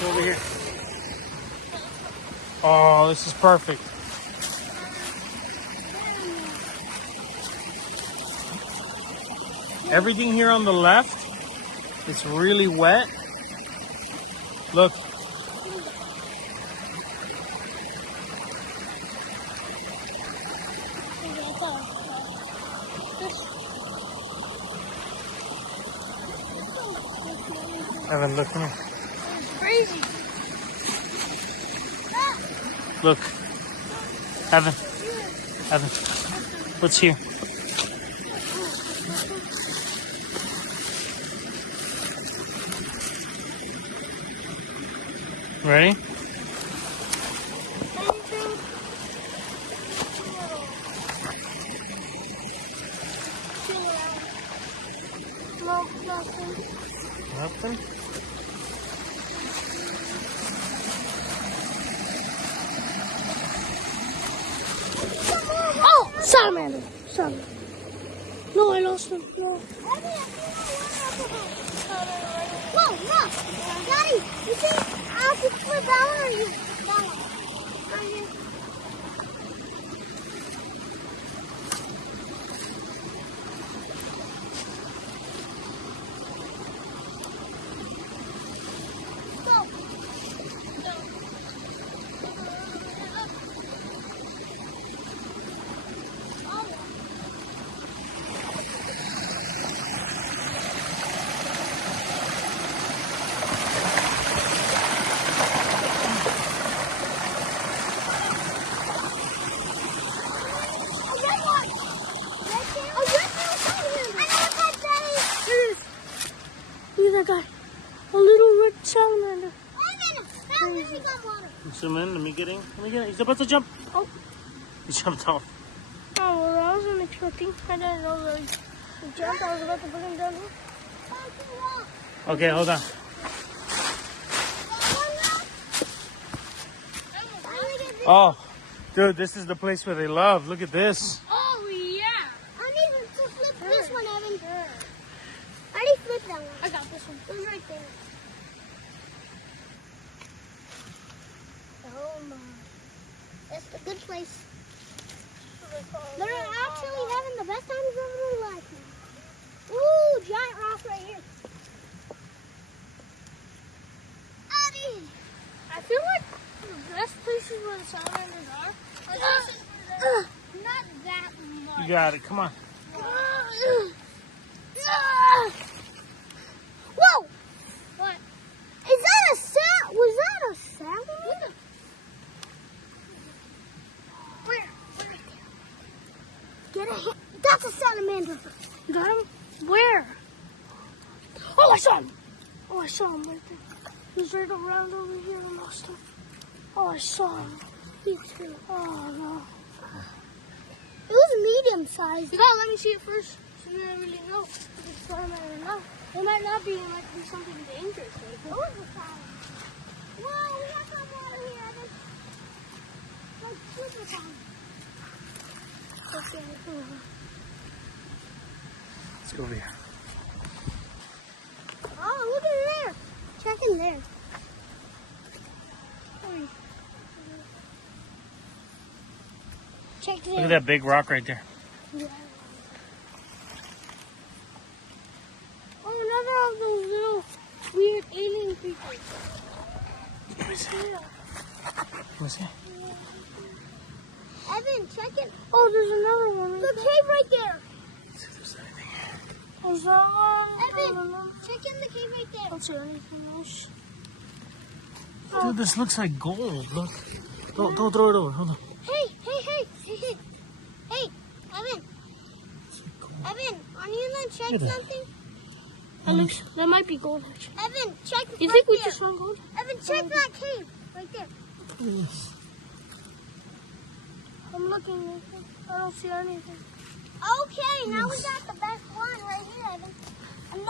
Go over here. Oh, this is perfect. Everything here on the left, it's really wet. Look. Evan, look at me. It's crazy. Look. Evan. Evan. What's here? Ready? No, nothing. Nothing? Oh, salamander. Salamander. No, I lost him. No. Whoa, look. Daddy, you see? I have to flip out on you. That guy, a little red salamander. Zoom in. Let me get in. He's about to jump. Oh, He jumped off. oh, well, I wasn't expecting. I didn't know that he jumped. I was about to put him down here. Okay, hold on. Oh, dude, this is the place where they love. Look at this. Oh, yeah. I need to flip this one, Evan. I need to flip that one. I got this one. It was right there. Oh, my. That's a good place. They're actually having the best times of their life now. Ooh, giant rock right here. Addy! I feel like the best places where the salamanders are not that much. You got it. Come on. Whoa! What? Is that a was that a salamander? Where? Right there. Get a hit. That's a salamander. You got him? Where? Oh, I saw him. Oh, I saw him right there. He's right around over here. I lost him. Oh, I saw him. He's here. Oh, no. It was medium sized. You gotta let me see it first. So you don't really know if it's salamander or not. It might not be. It might be something dangerous. Like, what was the salamander? Whoa, we have some water here. Like super fun. Okay. Let's go over here. Oh, look at there. Check in there. Hurry. Check there. Look at that big rock right there. Yeah. Oh, another of those little weird alien creatures. Let me see. Let me see. Evan, check it. Oh, there's another one. The cave right there. Let's see if there's anything here. There's that one. Evan, check in the cave right there. Don't see anything else. Dude, this looks like gold. Look. Don't throw it over. Hold on. Hey. Hey, Evan. Evan, are you gonna check Look at that. something? Alex, that might be gold. Evan, check. You right think we just found gold? Evan, check that cave right there. Yes. I'm looking. I don't see anything. Okay, now we got the best one right here, Evan.